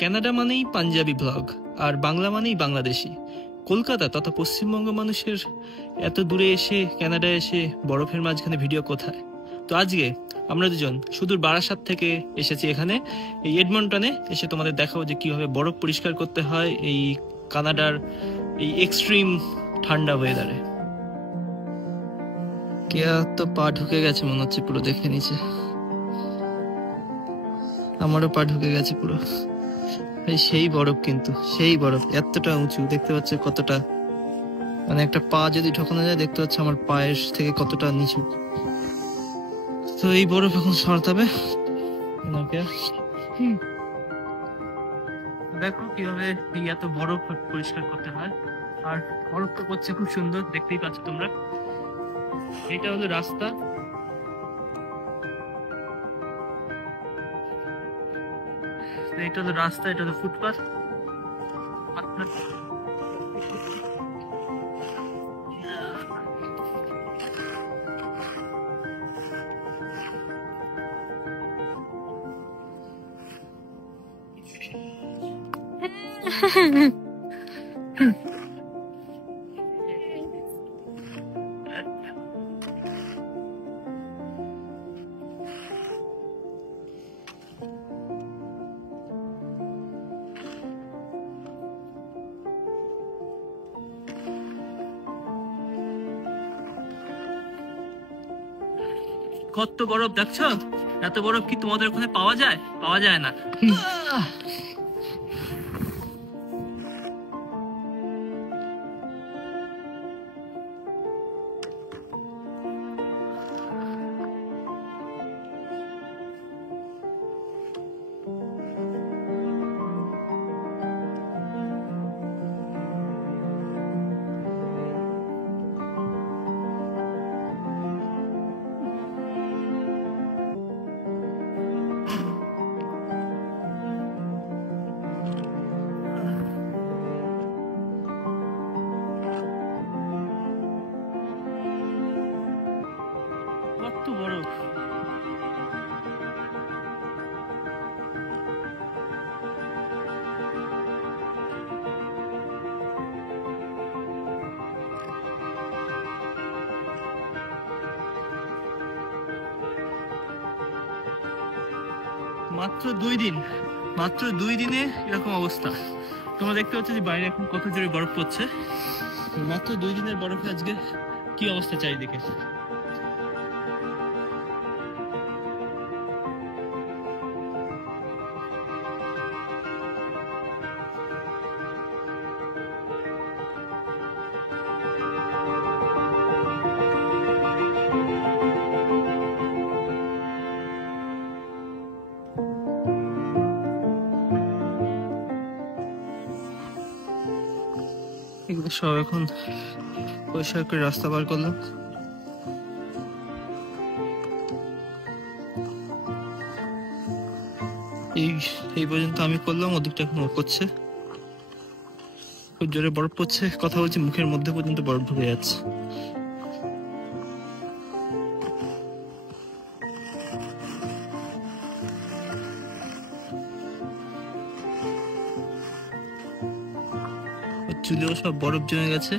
কানাডা মানেই পাঞ্জাবি ব্লগ আর বাংলা মানেই বাংলাদেশি। কলকাতা তথা পশ্চিমবঙ্গ মানুষের এত দূরে এসে কানাডায় এসে বরফের মাঝখানে ভিডিও কোথায়? তো আজকে আমরা দুজন সুদূর বারাসাত থেকে এসেছি এখানে এই এডমন্টনে এসে তোমাদের দেখাবো যে কিভাবে বরফ পরিষ্কার করতে হয় এই কানাডার এই এক্সট্রিম ঠান্ডা ওয়েদারে। কেয়া তো পা ঢুকে গেছে মনে হচ্ছে, পুরো দেখে নিচে। আমারও পা ঢুকে গেছে পুরো। সেই বরফ, কিন্তু সেই বরফ এতটা উঁচু, দেখতে পাচ্ছ কতটা, মানে একটা পা যদি ঢোকানো যায় দেখতে পাচ্ছ আমার পায়ের থেকে কতটা নিচু। তো এই বরফ এখন সরাতে হবে। দেখো কিভাবে এই এত বরফ পরিষ্কার করতে হয়। আর বরফটা করছে খুব সুন্দর, দেখতেই পাচ্ছ তোমরা। এটা হলো রাস্তা, এটা হলো রাস্তা, এটা হলো ফুটপাথ। কত বরফ দেখছো? এত বরফ কি তোমাদের ওখানে পাওয়া যায়? পাওয়া যায় না। কত বরফ! মাত্র 2 দিন, মাত্র 2 দিনে এরকম অবস্থা। তোমরা দেখতে পাচ্ছ যে বাইরে এখন কত জোরে বরফ পড়ছে। মাত্র 2 দিনের বরফে আজকে কি অবস্থা চারিদিকে। এগুলো সব এখন পরিষ্কার করে রাস্তা বার করলাম। এই পর্যন্ত আমি করলাম, ওদিকটা এখন ও করছে। খুব জোরে বরফ পড়ছে, কথা বলছি মুখের মধ্যে পর্যন্ত বরফ ঢুকে যাচ্ছে। চুলেও সব বরফ জমে গেছে।